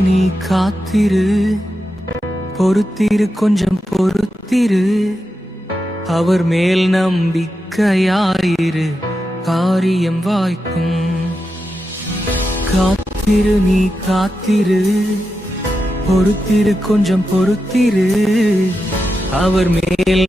நீ காத்திரு, பொறுத்திரு, கொஞ்சம் பொறுத்திரு. அவர் மேல் நம்பிக்கையாயிரு, காரியம் வாய்க்கும். காத்திரு நீ காத்திரு, பொறுத்திரு, கொஞ்சம் பொறுத்திரு. அவர் மேல்